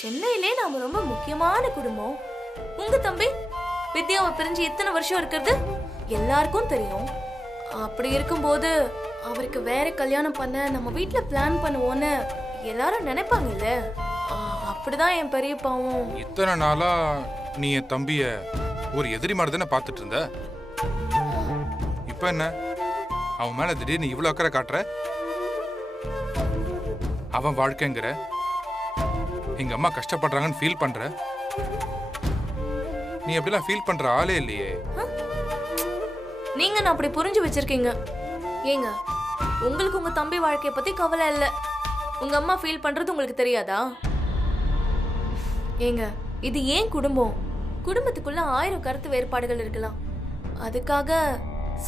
சென்னையிலே நாம ரொம்ப முக்கியமான குடும்பம். உங்க தம்பி வித்யாவை பிரிஞ்சு எத்தனை வருஷம் இருக்கிறது எல்லாருக்கும் தெரியும். அப்படி இருக்கும்போது அவருக்கு வேற கல்யாணம் பண்ண நம்ம வீட்டுல பிளான் பண்ணுவோன்னு எல்லாரும் நினைப்பாங்கல்ல. அப்படிதான் என் பெரியப்பாவும். இத்தனை நாளா நீ என் தம்பிய ஒரு எதிரி மாதிரி தானே பார்த்துட்டு இருந்த. இப்ப என்ன அவன் மேல திடீர்னு இவ்வளவு அக்கறை காட்டுற? அவன் வாழ்க்கைங்கிற, எங்க அம்மா கஷ்டப்படுறாங்கன்னு ஃபீல் பண்ற. நீ அப்படிலாம் ஃபீல் பண்ற ஆளே இல்லையே. நீங்க நான் அப்படி புரிஞ்சு வச்சிருக்கீங்க. ஏங்க, உங்களுக்கு உங்க தம்பி வாழ்க்கைய பத்தி கவலை இல்ல. உங்க அம்மா ஃபீல் பண்றது உங்களுக்கு தெரியாதா? ஏங்க, இது ஏன் குடும்பம். குடும்பத்துக்குள்ள 1000 கருத்து வேறுபாடுகள் இருக்கலாம். அதுக்காக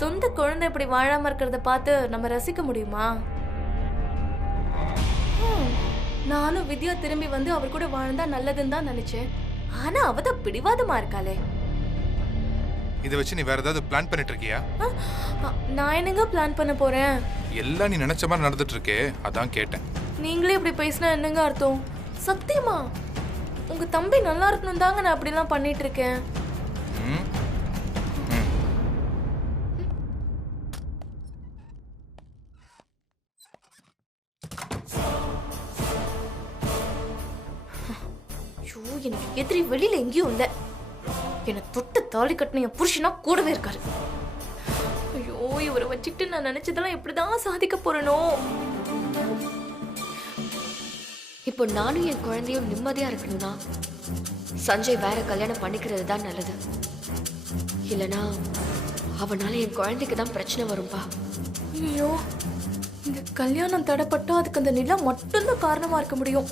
சொந்த குழந்தை இப்படி வாழாம இருக்கிறத பார்த்து நம்ம ரசிக்க முடியுமா? நானும் வித்யா திரும்பி வந்து அவர் கூட வாழ்ந்தா நல்லதுன்னு தான் நினைச்சேன். ஆனா அவதான் பிடிவாதமா இருக்காளே. இதை வச்சு நீ வேற ஏதாவது பிளான் பண்ணிட்டு இருக்கியா? நான் என்னங்க பிளான் பண்ண போறேன்? எல்லாம் நீ நினைச்ச மாதிரி நடந்துட்டு இருக்கே, அதான் கேட்டேன். நீங்களே இப்படி பேசினா என்னங்க அர்த்தம்? சத்தியமா உங்க தம்பி நல்லா இருக்கணும் தாங்க நான் அப்படிலாம் பண்ணிட்டு இருக்கேன். எனக்கு எதிரி வெளியில எங்கேயும் இல்ல. என்னை தொட்டு தாலி கட்டின என் புருஷனா கூடவே இருக்காரு. ஐயோ, இவரை வச்சுக்கிட்டு நான் நினைச்சதெல்லாம் எப்படிதான் சாதிக்க போறேனோ. இப்போ நானும் என் குழந்தையும் நிம்மதியா இருக்கணும்னா சஞ்சய் வேற கல்யாணம் பண்ணிக்கிறது தான் நல்லது. இல்லனா அவனால என் குழந்தைக்கு தான் பிரச்சனை வரும்பா. ஐயோ, இந்த கல்யாணம் தடைப்பட்டா அதுக்கு அந்த நிலா மட்டும்தான் காரணமா இருக்க முடியும்.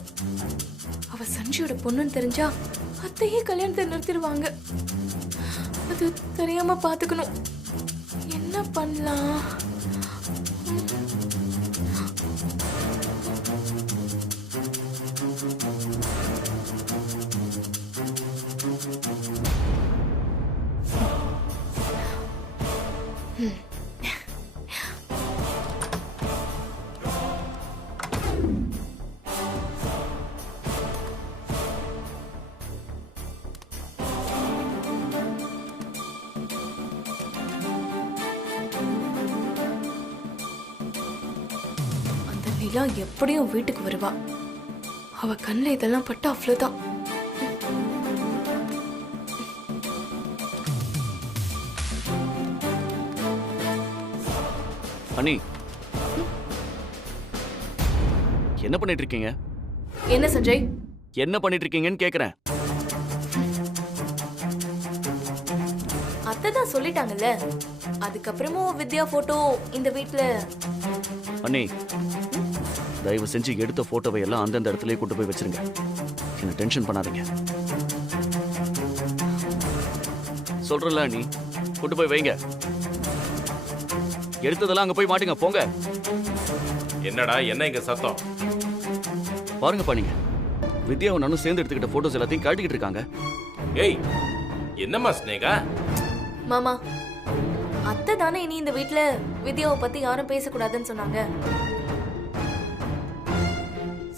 அவ சஞ்சயோட பொண்ணுன்னு தெரிஞ்சா அத்தையே கல்யாணத்தை நிறுத்திடுவாங்க. அது தெரியாம பாத்துக்கணும். என்ன பண்ணலாம்? நிலா எப்படியும் வீட்டுக்கு வருவா. அவ கண்ணில் இதெல்லாம் பட்டு அவ்வளவுதான். அண்ணி, என்ன பண்ணிட்டு இருக்கீங்க? என்ன சஞ்சய்? என்ன பண்ணிட்டு இருக்கீங்கன்னு கேக்குறேன். அத்தை தான் சொல்லிட்டாங்கல்ல. அதுக்கப்புறமும் வித்யா போட்டோ இந்த வீட்ல. அண்ணி, தயவு செஞ்சு எடுத்த போட்டோவை எல்லாம் அந்தந்த இடத்துலயே கொண்டு போய் வச்சிருங்க. என்ன டென்ஷன் பண்ணாதீங்க. சொல்றல அண்ணி, கொண்டு போய் வைங்க. எடுத்ததெல்லாம் அங்க போய் மாட்டுங்க, போங்க. என்னடா என்ன இங்க சத்தம்? பாருங்கப்பா, நீங்க வித்யாவும் நானும் சேர்ந்து எடுத்துக்கிட்ட போட்டோஸ் எல்லாத்தையும் காட்டிக்கிட்டு இருக்காங்க. ஏய், என்னம்மா ஸ்னேகா? மாமா, அத்தை தானே இனி இந்த வீட்ல வித்யாவை பத்தி யாரும் பேசக்கூடாதுன்னு சொன்னாங்க.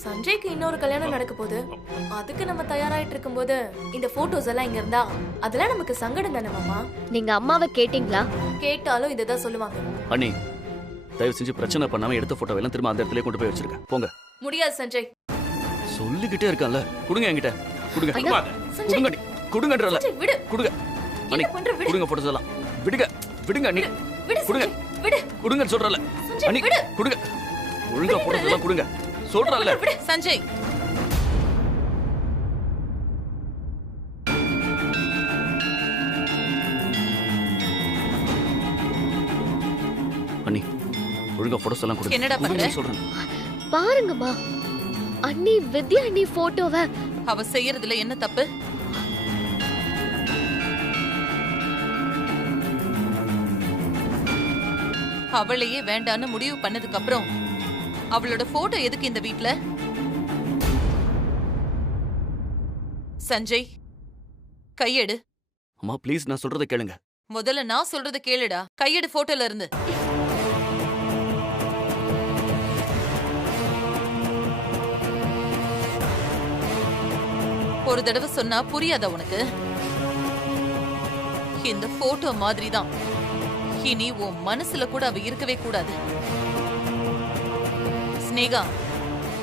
சஞ்சய்க்கு இன்னொரு கல்யாணம் நடக்க போகுது. அதுக்கு நம்ம தயாராயிட்டு இருக்கும்போது இந்த போட்டோஸ் எல்லாம் இங்க இருந்தா அதெல்லாம் நமக்கு சங்கடம் தானே மாமா? நீங்க அம்மாவை கேட்டீங்களா? கேட்டாலும் இததான் சொல்லுவாங்க. அண்ணி, தயவு செஞ்சு பிரச்சனை பண்ணாம எடுத்த போட்டோ எல்லாம் திரும்ப அந்த இடத்துல கொண்டு போய் வச்சிருக்க, போங்க. முடியாது சஞ்சய். சொல்லிக்கிட்டே இருக்கான்ல, கொடுங்க என்கிட்ட, கொடுங்க. சஞ்சய், கொடுங்க, கொடுங்கன்றல, விடு. கொடுங்க அண்ணி, கொடுங்க போட்டோஸ் எல்லாம். விடுங்க, விடுங்க அண்ணி, கொடுங்க, விடு. கொடுங்கன்னு சொல்றல அண்ணி, கொடுங்க. ஒழுங்கா போட்டோஸ் எல்லாம் கொடுங்க சொல்றல. சஞ்சய், அண்ணி, ஒழுங்கா போட்டோஸ் எல்லாம் கொடுங்க. என்னடா பண்ற? சொல்றேன் பாருங்கம்மா, அண்ணி வித்யா அண்ணி போட்டோவை. அவ செய்யறதுல என்ன தப்பு? அவளையே வேண்டான்னு முடிவு பண்ணதுக்கு அப்புறம் அவளோட போட்டோ எதுக்கு இந்த வீட்ல? சஞ்சய், கையெடு. அம்மா ப்ளீஸ், நான் சொல்றத கேளுங்க. முதல்ல நான் சொல்றத கேளுடா. கையெடு போட்டோல இருந்து. ஒரு தடவை சொன்னா புரியாதா உனக்கு? இந்த போட்டோ மாதிரி தான் இனி உன் மனசுல கூட அவ இருக்கவே கூடாது. ஸ்னேகா,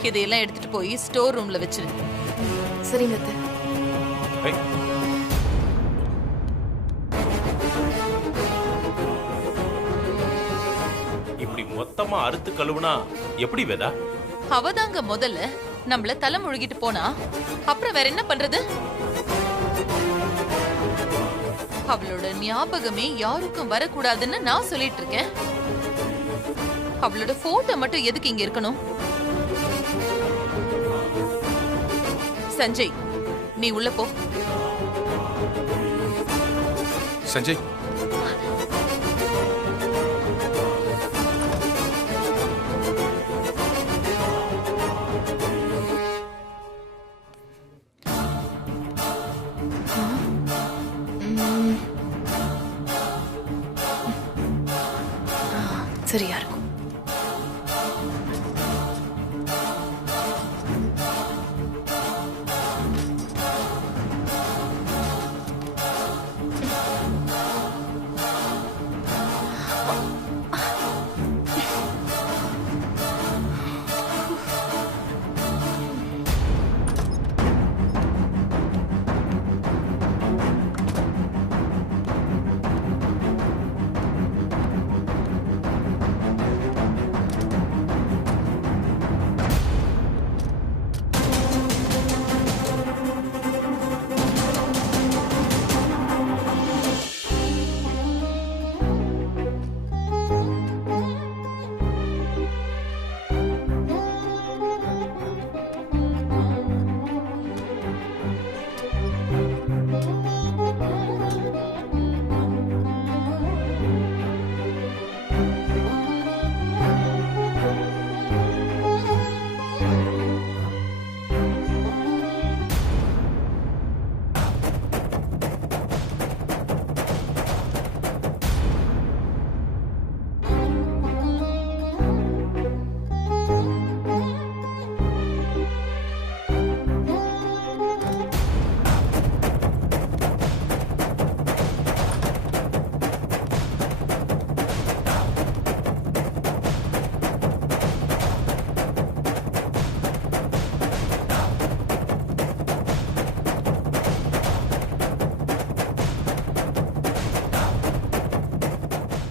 இதையெல்லாம் எடுத்துட்டு போய் ஸ்டோர் ரூம்ல வச்சிரு. சரிங்க அத்தை. ஏய், இப்படி மொத்தமா அறுத்து கழுவுனா எப்படி வேதா? அவதாங்க முதல்ல நம்மள தலை முழுகிட்டு போனா அப்புறம் வேற என்ன பண்றது? அவளோட ஞாபகமே யாருக்கும் வரக்கூடாதுன்னு நான் சொல்லிட்டு இருக்கேன். அவளோட போட்டோ மட்டும் எதுக்கு இங்க இருக்கணும்? சஞ்சய், நீ உள்ள போ. சஞ்சய், சரியா இருக்கும்.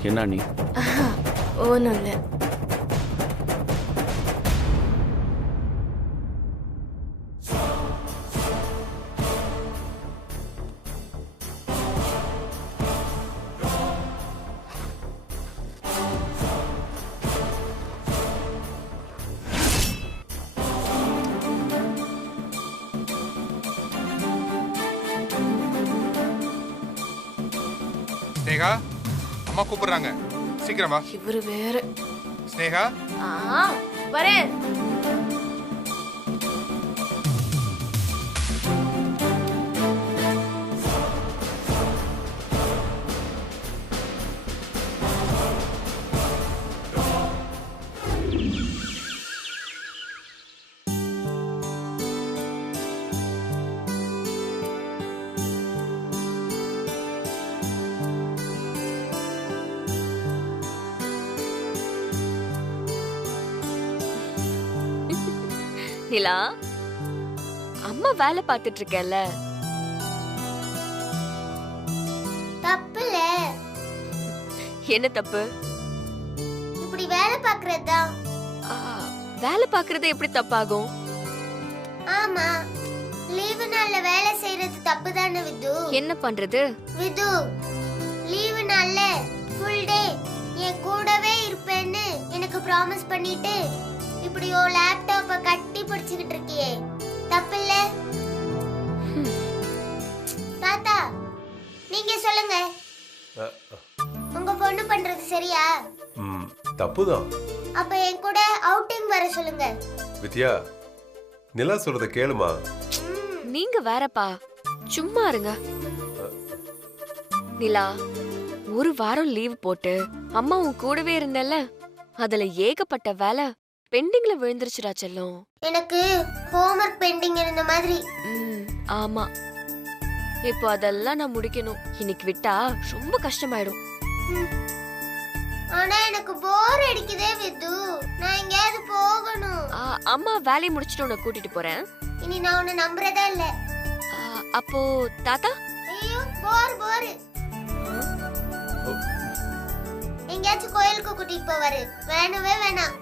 என்ன நீ? ஒன்றும் இல்லை. ஸ்னேகா, அம்மா கூப்பிடுறாங்க, சீக்கிரமா. இவரு வேற. ஸ்னேகா, வரேன். நிலா, அம்மா வேலை பார்த்துட்டு இருக்கேல்ல. தப்புல. என்ன தப்பு? இப்படி வேலை பாக்குறதா? வேலை பார்க்கறது எப்படி தப்பாகும்? ஆமா, லீவு நாள்ல வேலை செய்யறது தப்பு தானே விது? என்ன பண்றது விது? லீவு நாள்ல ஃபுல் டே என் கூடவே இருப்பேன்னு எனக்கு ப்ராமிஸ் பண்ணிட்டு இப்படி ஓ லேப்டாப்ப கட்டி பிடிச்சுக்கிட்டு இருக்கியே, தப்பில்ல? தாத்தா, நீங்க சொல்லுங்க, உங்க பொண்ணு பண்றது சரியா? தப்புதான். அப்ப என் கூட அவுட்டிங் வர சொல்லுங்க. வித்யா, நிலா சொல்றத கேளுமா. நீங்க வேறப்பா, சும்மா இருங்க. நிலா, ஒரு வாரம் லீவ் போட்டு அம்மா உன் கூடவே இருந்தல்ல, அதுல ஏகப்பட்ட வேலை பெண்டிங்ல விழுந்துருச்சுடா செல்லம். எனக்கு ஹோம்வொர்க் பெண்டிங் இருந்த மாதிரி. ஆமா, இப்போ அதெல்லாம் நான் முடிக்கணும். இன்னைக்கு விட்டா ரொம்ப கஷ்டமாயிடும். ஆனா எனக்கு போர் அடிக்குதே வித்து. நான் எங்கயாவது போகணும். அம்மா வேலையை முடிச்சுட்டு உன்னை கூட்டிட்டு போறேன். இனி நான் உன்னை நம்புறதே இல்ல. அப்போ தாத்தா? ஐயோ போர். எங்கயாச்சும் கோயிலுக்கு கூட்டிட்டு போவாரு. வேணவே வேணாம்.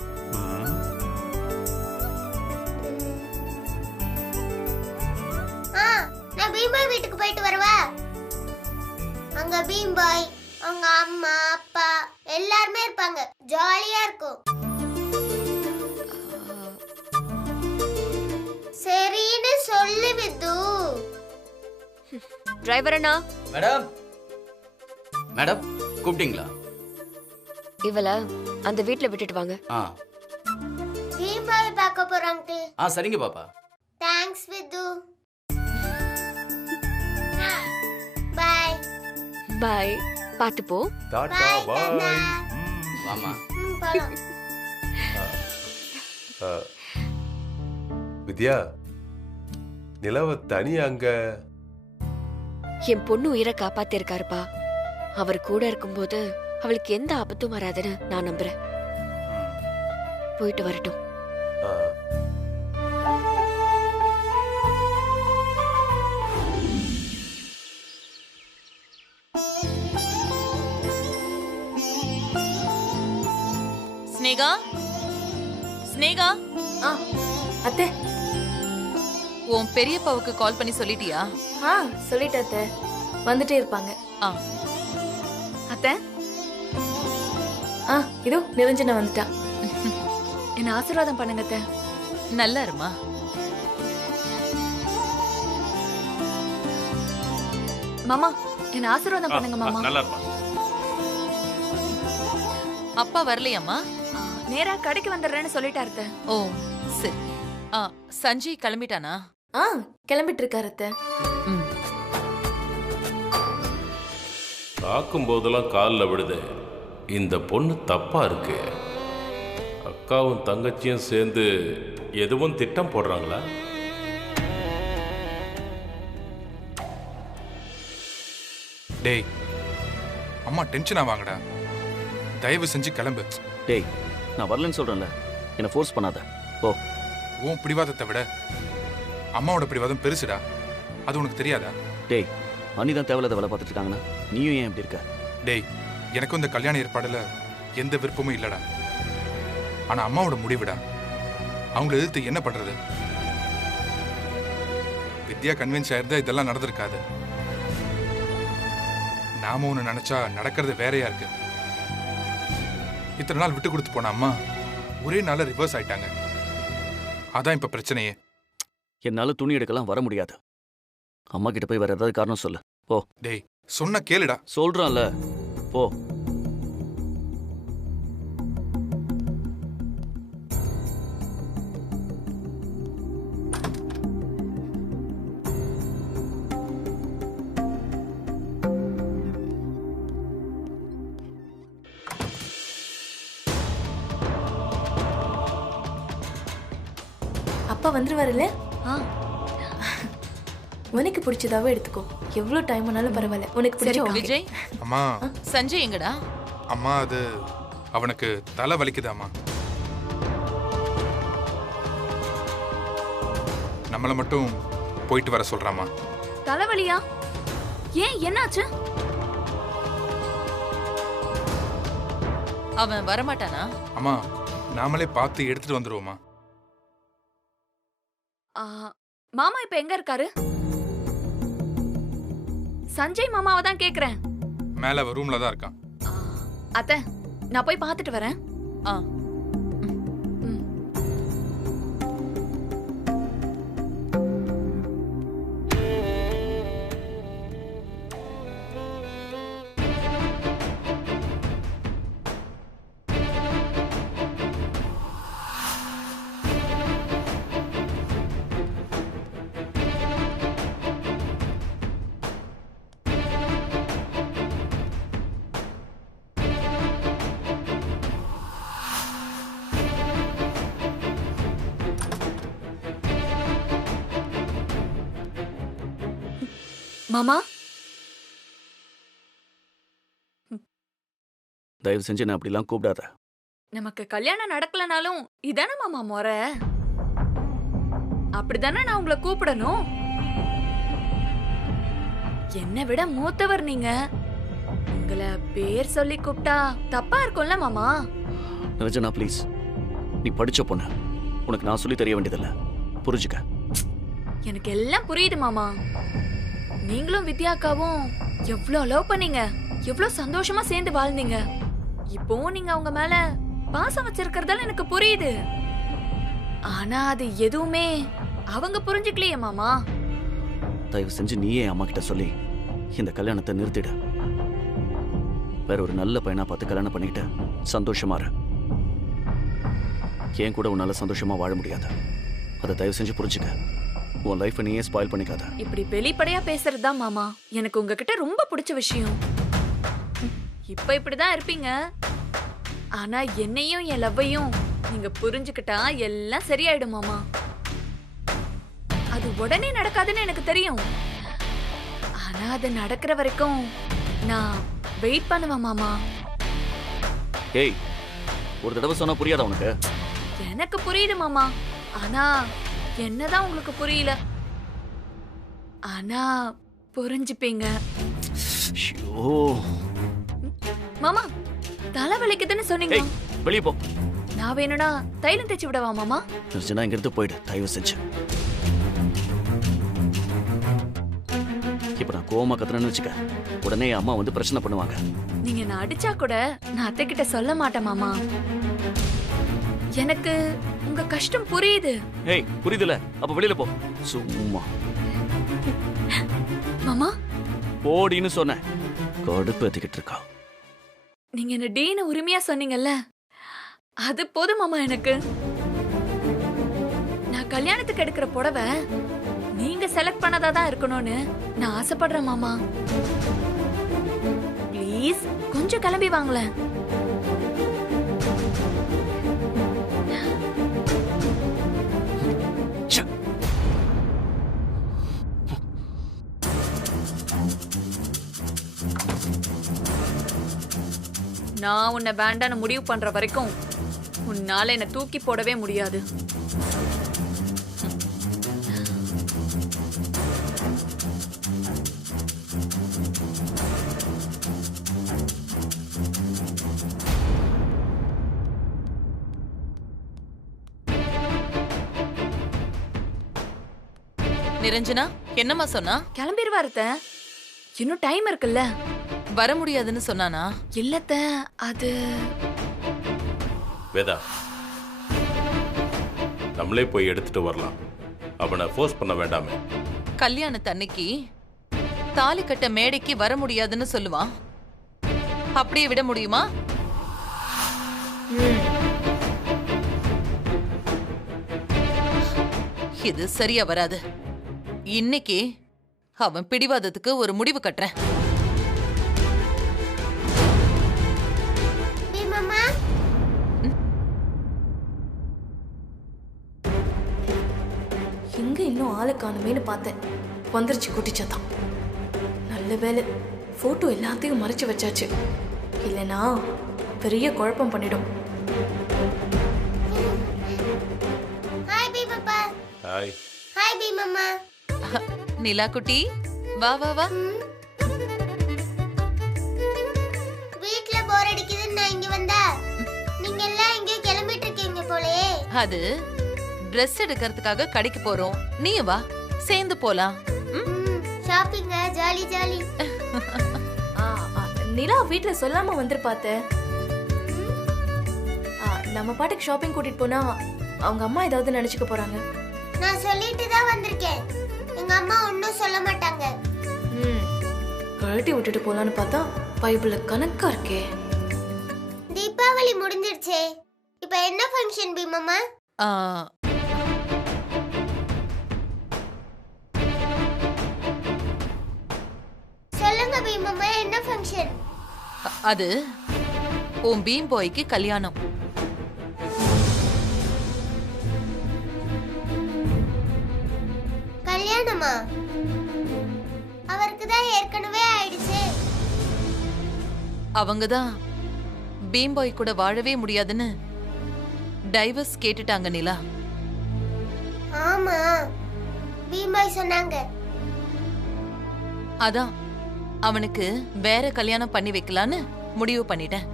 நான் பீம்பாய் வீட்டுக்கு போயிட்டு வரவா? அங்க பீம்பாய், அவங்க அம்மா அப்பா எல்லாருமே இருப்பாங்க. ஜாலியா இருக்கும். சரின்னு சொல்லு with. Driver Anna. Madam madam கூப்பிட்டீங்களா? இவள அந்த வீட்ல விட்டுட்டு வாங்க. பீம்பாய் பார்க்க போறாங்க. சரிங்க பாப்பா. Thanks with. பாய். பாய். பாத்து போ. டாடா பாய். வாமா. போலாம். வித்யா, நிலவ தனியா அங்க. என் பொண்ணு உயிரை காப்பாத்திருக்காருப்பா. அவர் கூட இருக்கும்போது அவளுக்கு எந்த ஆபத்தும் வராதுன்னு நான் நம்புறேன். போயிட்டு வரட்டும். ஸ்னேகா, ஸ்னேகா. அத்தை, உன் பெரியப்பாவுக்கு கால் பண்ணி சொல்லிட்டியா? சொல்லிட்டேன் அத்தை. வந்துட்டே இருப்பாங்க. அத்தை, இதோ நிரஞ்சனா வந்துட்டா. என்ன ஆசீர்வாதம் பண்ணுங்க அத்தை. நல்லா இருமா. மாமா, என்ன ஆசீர்வாதம் பண்ணுங்க மாமா. நல்லா இருப்பா. அப்பா வரலையாம்மா? நேரா கடைக்கு வந்துடுறேன்னு சொல்லிட்டாரு அத்தை. ஓ சரி. சஞ்சய் கிளம்பிட்டானா? கிளம்பிட்டு இருக்காரு அத்தை. பார்க்கும் போதெல்லாம் காலில் விடுது. இந்த பொண்ணு தப்பா இருக்கு. அக்காவும் தங்கச்சியும் சேர்ந்து எதுவும் திட்டம் போடுறாங்களா? டேய், அம்மா டென்ஷன் ஆவாங்கடா. தயவு செஞ்சு கிளம்பு. டேய், நான் வரலன்னு சொல்றேன்ல, என்ன ஃபோர்ஸ் பண்ணாத. ஓ, உன் பிடிவாதத்தை விட அம்மாவோட பிடிவாதம் பெருசுடா. அது உனக்கு தெரியாதா? டேய், அண்ணி தான் தேவையில்லாத வேலை பார்த்துட்டு இருக்காங்கன்னா நீயும் ஏன் இப்படி இருக்க? டேய், எனக்கும் இந்த கல்யாண ஏற்பாடுல எந்த விருப்பமும் இல்லடா. ஆனா அம்மாவோட முடிவுடா. அவங்களை எதிர்த்து என்ன பண்றது? வித்யா கன்வின்ஸ் ஆயிருந்தா இதெல்லாம் நடந்திருக்காது. நாம ஒண்ணு நினைச்சா நடக்கிறது வேறையா இருக்கு. இத்தனை நாள் விட்டு கொடுத்து போன அம்மா ஒரே நாள்ல ரிவர்ஸ் ஆயிட்டாங்க. அதான் இப்ப பிரச்சனையே. என்னால துணி எடுக்கலாம் வர முடியாது. அம்மா கிட்ட போய் வேற ஏதாவது காரணம் சொல்லு. போ. டேய், சொன்ன கேளுடா. சொல்றான்ல, போ. அப்பா வந்துருவாருல்ல? உனக்கு பிடிச்சதாவே எடுத்துக்கோ. எவ்வளவு டைம் ஆனாலும் பரவாயில்ல. உனக்கு பிடிச்ச. விஜய், அம்மா. சஞ்சய் எங்கடா? அம்மா, அது அவனுக்கு தலை வலிக்குதாம்மா. நம்மள மட்டும் போயிட்டு வர சொல்றாமா. தலைவலியா? ஏன், என்னாச்சு? அவன் வரமாட்டானா? அம்மா, நாமளே பார்த்து எடுத்துட்டு வந்துருவோமா. மாமா இப்ப எங்க இருக்காரு? சஞ்சய் மாமாவை தான் கேக்குறேன். மேல ரூம்ல தான் இருக்கான். அத்தை, நான் போய் பார்த்துட்டு வரேன். மாமா தயவு செஞ்சு நான் அப்படிலாம் கூப்பிடாத. நமக்கு கல்யாணம் நடக்கலனாலும் இதானே மாமா முறை. அப்படிதானே நான் உங்களை கூப்பிடணும். என்னை விட மூத்தவர் நீங்க. உங்களை பேர் சொல்லி கூப்பிட்டா தப்பா இருக்கும்ல மாமா? நிரஞ்சனா ப்ளீஸ், நீ படிச்ச பொண்ணு, உனக்கு நான் சொல்லி தெரிய வேண்டியதில்ல, புரிஞ்சுக்க. எனக்கு எல்லாம் புரியுது மாமா. நீங்களும் வித்யாக்காவும் எவ்வளவு லவ் பண்ணீங்க, எவ்வளவு சந்தோஷமா சேர்ந்து வாழ்ந்தீங்க. இப்போ நீங்க அவங்க மேல பாசம் வச்சிருக்கிறதால எனக்கு புரியுது. ஆனா அது எதுவுமே அவங்க புரிஞ்சுக்கலையே மாமா. தயவு செஞ்சு நீயே அம்மா கிட்ட சொல்லி இந்த கல்யாணத்தை நிறுத்திடு. வேற ஒரு நல்ல பையனா பார்த்து கல்யாணம் பண்ணிக்கிட்டு சந்தோஷமா இரு. ஏன் கூட உன்னால சந்தோஷமா வாழ முடியாது. அதை தயவு செஞ்சு புரிஞ்சுக்க. உன் லைஃபை நீயே ஸ்பாயில் பண்ணிக்காத. இப்படி வெளிப்படையா பேசுறதுதான் மாமா எனக்கு உங்ககிட்ட ரொம்ப பிடிச்ச விஷயம். இப்ப இப்படிதான் இருப்பீங்க, ஆனா என்னையும் என் லவ்வையும் நீங்க புரிஞ்சுக்கிட்டா எல்லாம் சரியாயிடும் மாமா. அது உடனே நடக்காதுன்னு எனக்கு தெரியும். ஆனா அது நடக்கிற வரைக்கும் நான் வெயிட் பண்ணுவேன் மாமா. ஏய், ஒரு தடவை சொன்னா புரியாதா உனக்கு? எனக்கு புரியுது மாமா, ஆனா என்னதான் உங்களுக்கு புரியல. ஆனா புரிஞ்சுப்பீங்க. மாமா தலை வலிக்குதுன்னு சொன்னீங்க. வெளியே போ. நான் வேணும்னா தைலம் தேய்ச்சி விடவா மாமா? நிர்ஜனா இங்க இருந்து போயிடு தயவு செஞ்சு. இப்ப நான் கோவமா கத்துறேன்னு வச்சுக்க, உடனே அம்மா வந்து பிரச்சனை பண்ணுவாங்க. நீங்க நான் அடிச்சா கூட நான் அத்தை கிட்ட சொல்ல மாட்டேன் மாமா. எனக்கு உங்க கஷ்டம் புரியுது. ஏய், புரியுதுல? அப்ப வெளியில போ. சும்மா மாமா போடின்னு சொன்னேன். கடுப்பு ஏத்திக்கிட்டு இருக்கா. நீங்க என்ன டீன்னு உரிமையா சொன்னீங்கல்ல, அது போதும் மாமா எனக்கு. நான் கல்யாணத்துக்கு எடுக்கிற புடவை நீங்க செலக்ட் பண்ணதாதான் இருக்கணும்னு நான் ஆசைப்படுறேன் மாமா. ப்ளீஸ் கொஞ்சம் கிளம்பி வாங்களேன். நான் உன்னை வேண்டான்னு முடிவு பண்ற வரைக்கும் உன்னால என்ன தூக்கி போடவே முடியாது. நிரஞ்சனா என்னம்மா சொன்னா? கிளம்பிடுவாரு அத்தை. இன்னும் டைம் இருக்குல்ல. வர முடியாதுன்னு சொன்னானா? இல்லத்த, அது வேதா, நம்மளே போய் எடுத்துட்டு வரலாம். அவனை ஃபோர்ஸ் பண்ண வேண்டாமே. கல்யாணத்தன்னைக்கு தாலி கட்ட மேடைக்கு வர முடியாதுன்னு சொல்லுவான். அப்படியே விட முடியுமா? இது சரியா வராது. இன்னைக்கு அவன் பிடிவாதத்துக்கு ஒரு முடிவு கட்டுறேன். எங்க இன்னும் ஆளை காணுமேன்னு பார்த்தேன். வந்துருச்சு குட்டிச்சதான். நல்ல வேலை போட்டோ எல்லாத்தையும் மறைச்சு வச்சாச்சு, இல்லைனா பெரிய குழப்பம் பண்ணிடும். ஹாய். ஹாய் பி மம்மா. நிலா குட்டி, வா வா வா. வீட்ல போர் அடிக்குதுன்னு நான் இங்க வந்தா, நீங்க எல்லாம் இங்க கிளம்பிட்டு இருக்கீங்க போலே. அது Dress எடுக்கிறதுக்காக கடைக்கு போறோம். நீ வா, சேர்ந்து போலாம். ஷாப்பிங்க ஜாலி ஜாலி. நிலா வீட்ல சொல்லாம வந்திருப்பாத்த. நம்ம பாட்டுக்கு ஷாப்பிங் கூட்டிட்டு போனா அவங்க அம்மா ஏதாவது நினைச்சுக்க போறாங்க. நான் சொல்லிட்டு தான் வந்திருக்கேன். எங்க அம்மா ஒன்னும் சொல்ல மாட்டாங்க. கழட்டி விட்டுட்டு போலான்னு பார்த்தா பைபிள்ல கணக்கா இருக்கே. தீபாவளி முடிஞ்சிருச்சே, இப்போ என்ன ஃபங்க்ஷன் பி மாமா? சொல்லுங்க பி மாமா, என்ன ஃபங்க்ஷன்? அது உன் பீம் பாய்க்கு கல்யாணம். கல்யாணமா? அவருக்கு அவங்களுக்கு தான் ஏற்கனவே ஆயிடுச்சு. அவங்க தான் பீம்பாய் கூட வாழவே முடியாதுன்னு டைவர்ஸ் கேட்டுட்டாங்க நிலா. ஆமா, பீம்பாய் சொன்னாங்க. அதான் அவனுக்கு வேற கல்யாணம் பண்ணி வைக்கலான்னு முடிவு பண்ணிட்டேன்.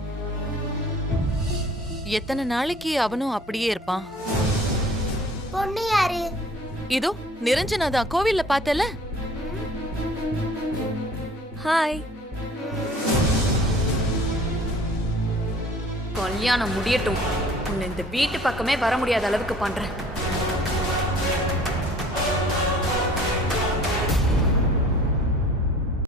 எத்தனை நாளைக்கு அவனும் அப்படியே இருப்பான்? பொண்ணு யாரு? இதோ நிரஞ்சனா தான், கோவில்ல பார்த்தல. ஹாய். கல்யாணம் முடியட்டும், உன்னை இந்த வீட்டு பக்கமே வர முடியாத அளவுக்கு பண்றேன்.